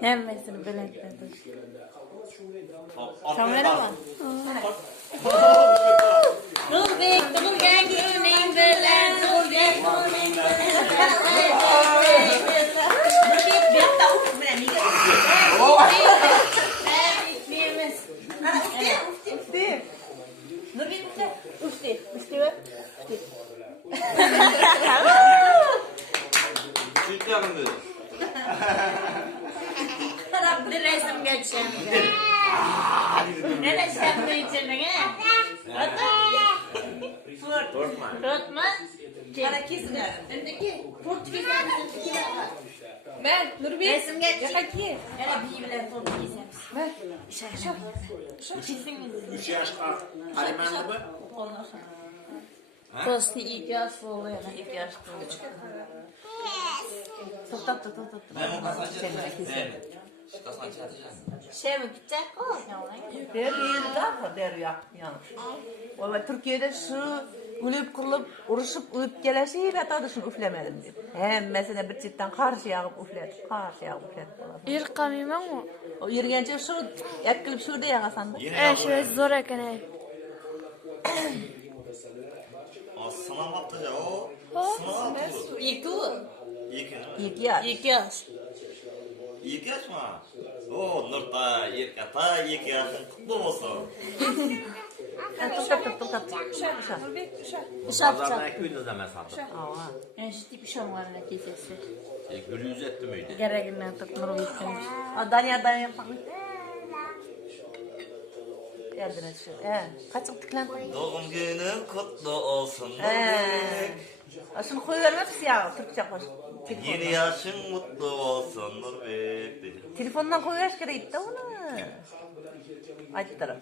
Hemmesini belirtmedim. Tamam mı? Nurbek, Nurgen gülmeyin böyle. Nurgen gülmeyin böyle. Nurbek, bir tavuk mu yani? Ufti. Nurbek ufti. Ufti. Ufti mi? Ufti. Süt yanında. Rabbi resim geçeceğim. Ne resim geçeceğim? Rotma. Para kesin. Öndeki Portekiz'den ben Nurbek. Resim geçeceğim. Hele bir bile Portekiz'den. Ben. Üç yaşka Alemanlı mı? Просто 2 yaş oluyor. 2 yaş oluyor. Tut. Ben o kasancı Şey mi gidecek? Der yanlış. Valla Türkiye'de şu ölüp kılıp uruşup ölüp gelesi ve tadı şunu üflemedim diyor. Hem mesela bir çitten karşı yağıp üflet. İlk kamyonun mu? O yürüyünce şu yakılıp şurada yağasandı. Şöyle zor eken. Sınav attı ya o. Sınav attı. İlk 2 yaş. 2 yaş. 2 yaş mı? O Nurta, Yerkata 2 yaşın kutlu olsun. Pazardan 200 demez hatta. İşte bir şey var ne kesesi. Gülüz etti miydi? Gereğinden takmır bitmiş. Danyar yapalım. Geldin şu. Kaçık tıklan. Doğum günün kutlu olsun. Şunu koyuverme ya Türkçe koş. Yeni yaşın mutlu olsun Nurbek. Telefondan koyuver gerek de onu. Açtırım.